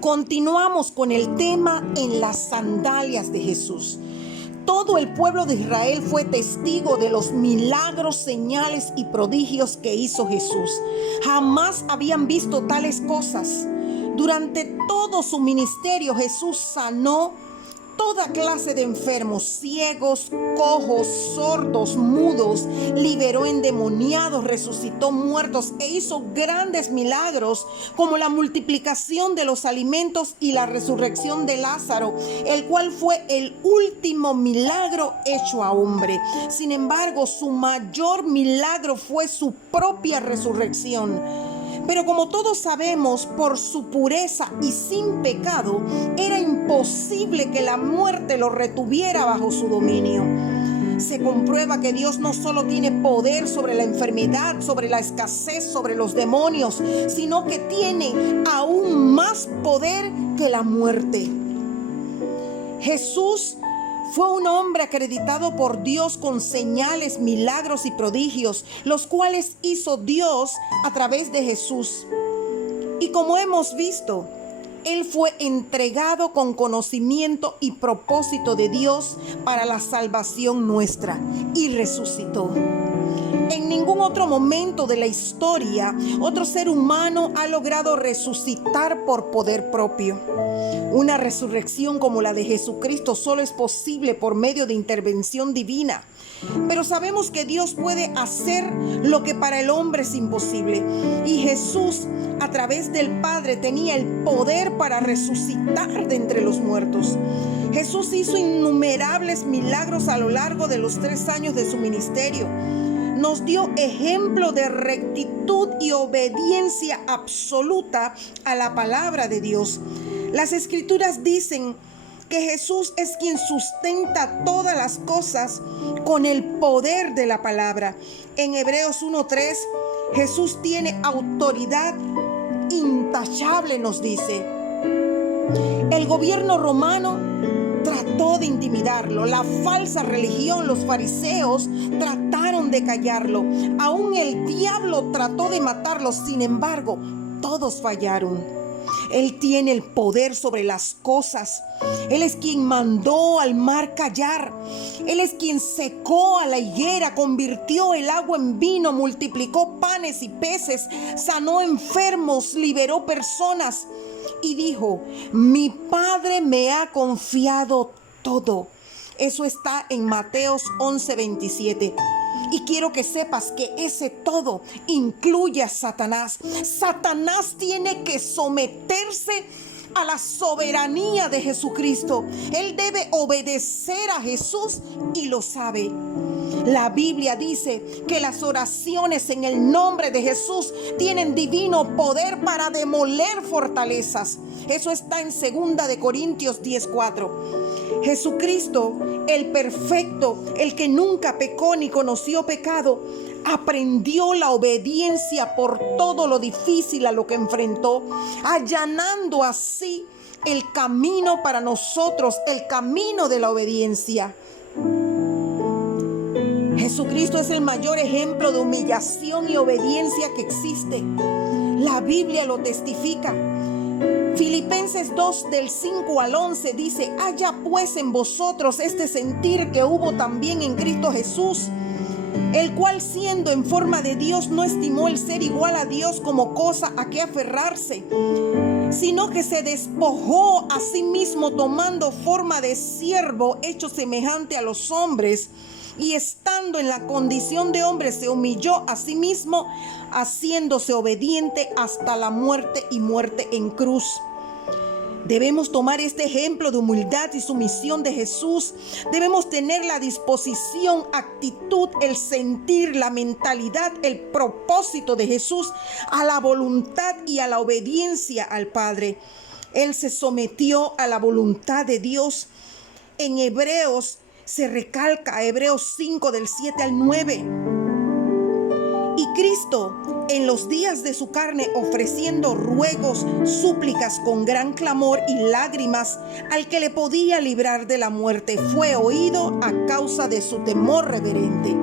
Continuamos con el tema en las sandalias de Jesús. Todo el pueblo de Israel fue testigo de los milagros, señales y prodigios que hizo Jesús. Jamás habían visto tales cosas. Durante todo su ministerio, Jesús sanó toda clase de enfermos, ciegos, cojos, sordos, mudos, liberó endemoniados, resucitó muertos e hizo grandes milagros como la multiplicación de los alimentos y la resurrección de Lázaro, el cual fue el último milagro hecho a hombre. Sin embargo, su mayor milagro fue su propia resurrección. Pero como todos sabemos, por su pureza y sin pecado, era imposible que la muerte lo retuviera bajo su dominio. Se comprueba que Dios no solo tiene poder sobre la enfermedad, sobre la escasez, sobre los demonios, sino que tiene aún más poder que la muerte. Jesús fue un hombre acreditado por Dios con señales, milagros y prodigios, los cuales hizo Dios a través de Jesús. Y como hemos visto, Él fue entregado con conocimiento y propósito de Dios para la salvación nuestra y resucitó. En ningún otro momento de la historia, otro ser humano ha logrado resucitar por poder propio. Una resurrección como la de Jesucristo solo es posible por medio de intervención divina. Pero sabemos que Dios puede hacer lo que para el hombre es imposible. Y Jesús, a través del Padre, tenía el poder para resucitar de entre los muertos. Jesús hizo innumerables milagros a lo largo de los 3 años de su ministerio. Nos dio ejemplo de rectitud y obediencia absoluta a la palabra de Dios. Las Escrituras dicen que Jesús es quien sustenta todas las cosas con el poder de la palabra. En Hebreos 1:3, Jesús tiene autoridad intachable, nos dice. El gobierno romano trató de intimidarlo. La falsa religión, los fariseos, trataron de callarlo. Aún el diablo trató de matarlo. Sin embargo, todos fallaron. Él tiene el poder sobre las cosas. Él es quien mandó al mar callar. Él es quien secó a la higuera, convirtió el agua en vino, multiplicó panes y peces, sanó enfermos, liberó personas. Y dijo: mi Padre me ha confiado todo. Eso está en Mateos 11:27. Y quiero que sepas que ese todo incluye a Satanás. Satanás tiene que someterse a la soberanía de Jesucristo. Él debe obedecer a Jesús y lo sabe. La Biblia dice que las oraciones en el nombre de Jesús tienen divino poder para demoler fortalezas. Eso está en 2 Corintios 10:4. Jesucristo, el perfecto, el que nunca pecó ni conoció pecado, aprendió la obediencia por todo lo difícil a lo que enfrentó, allanando así el camino para nosotros, el camino de la obediencia. Jesucristo es el mayor ejemplo de humillación y obediencia que existe. La Biblia lo testifica. Filipenses 2 del 5 al 11 dice: haya pues en vosotros este sentir que hubo también en Cristo Jesús, el cual siendo en forma de Dios no estimó el ser igual a Dios como cosa a que aferrarse, sino que se despojó a sí mismo, tomando forma de siervo, hecho semejante a los hombres, y estando en la condición de hombre se humilló a sí mismo, haciéndose obediente hasta la muerte y muerte en cruz. Debemos tomar este ejemplo de humildad y sumisión de Jesús. Debemos tener la disposición, actitud, el sentir, la mentalidad, el propósito de Jesús a la voluntad y a la obediencia al Padre. Él se sometió a la voluntad de Dios. En Hebreos se recalca, Hebreos 5 del 7 al 9. Y Cristo, en los días de su carne, ofreciendo ruegos, súplicas con gran clamor y lágrimas al que le podía librar de la muerte, fue oído a causa de su temor reverente.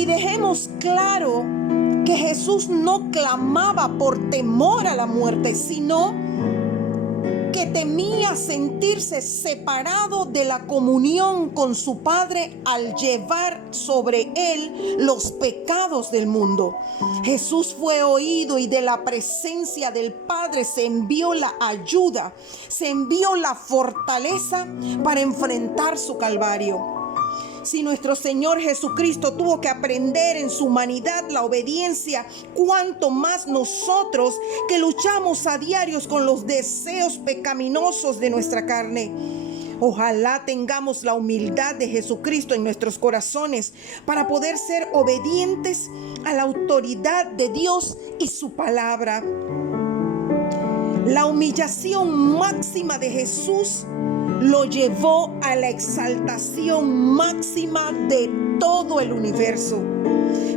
Y dejemos claro que Jesús no clamaba por temor a la muerte, sino que temía sentirse separado de la comunión con su Padre al llevar sobre él los pecados del mundo. Jesús fue oído y de la presencia del Padre se envió la ayuda, se envió la fortaleza para enfrentar su calvario. Si nuestro Señor Jesucristo tuvo que aprender en su humanidad la obediencia, cuánto más nosotros que luchamos a diarios con los deseos pecaminosos de nuestra carne. Ojalá tengamos la humildad de Jesucristo en nuestros corazones para poder ser obedientes a la autoridad de Dios y su palabra. La humillación máxima de Jesús lo llevó a la exaltación máxima de todo el universo.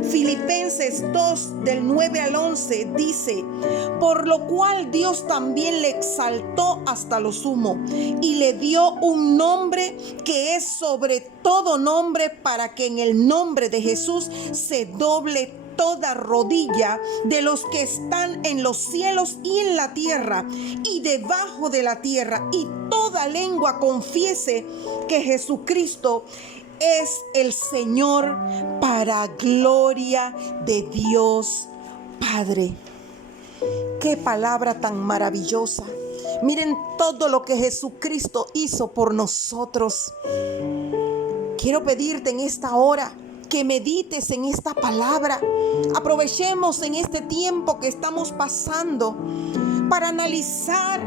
Filipenses 2 del 9 al 11 dice: por lo cual Dios también le exaltó hasta lo sumo y le dio un nombre que es sobre todo nombre, para que en el nombre de Jesús se doble toda rodilla de los que están en los cielos y en la tierra y debajo de la tierra, y toda lengua confiese que Jesucristo es el Señor, para gloria de Dios Padre. Qué palabra tan maravillosa. Miren todo lo que Jesucristo hizo por nosotros. Quiero pedirte en esta hora que medites en esta palabra. Aprovechemos en este tiempo que estamos pasando para analizar,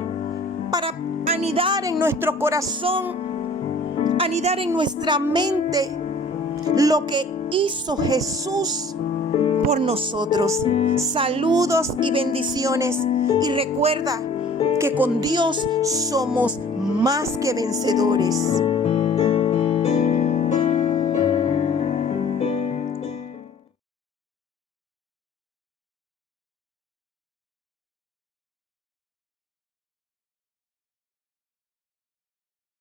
para anidar en nuestro corazón, anidar en nuestra mente lo que hizo Jesús por nosotros. Saludos y bendiciones. Y recuerda que con Dios somos más que vencedores.